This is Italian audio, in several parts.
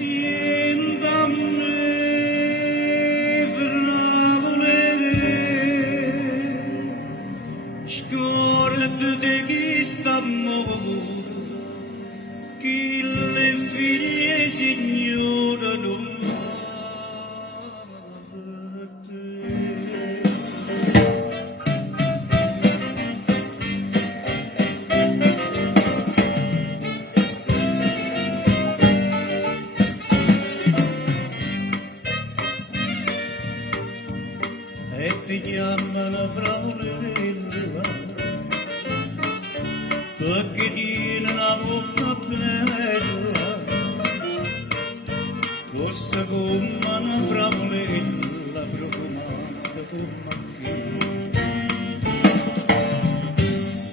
Siéntame, scordati d'amore che le figlie signore non e ti chiamano fraulella perché tiene la bocca bella forse come una fraulella profumata come te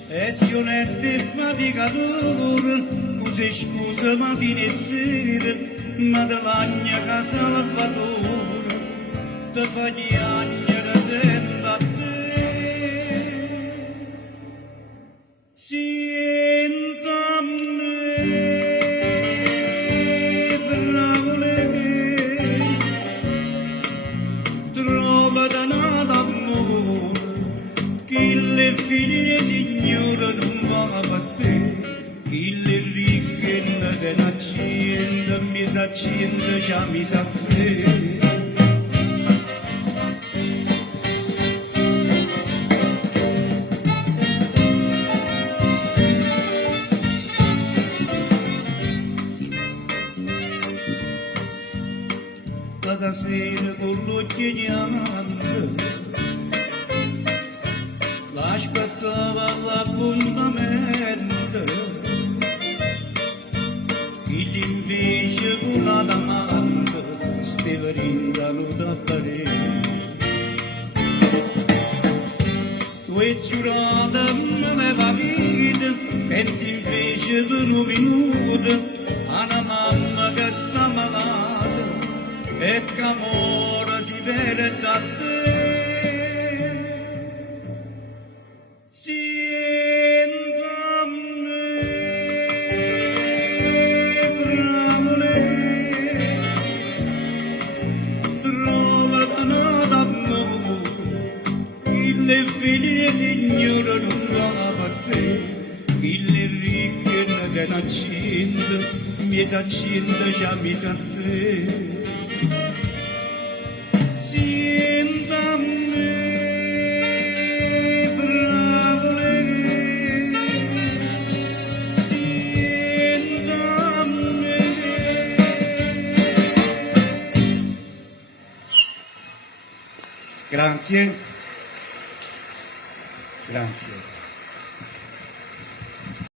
e se onesta e faticatore così scusa mattina e sera ma te bagna che salvatore te fa chiagnere sempre a te. Siéntame, fragole mie, trovate nada amore, che le figlie signore non va per te, che le ricche non te n'accende, mi s'accende, già mi sa te. Da sera con l'occhio chiamante l'aspettava l'appuntamento che invece con la damante stava rindano da parere tu hai giurato non aveva vita pensi invece per un minuto a una mamma che sta malata e che amore si vede da te. Siéntame, fragole mie, trovate nada amore, che le figlie signore non va per te, che le ricche non te n'accende, mi s'accende già mi sa te. Siéntame, fragole mie, siéntame. Grazie. Grazie.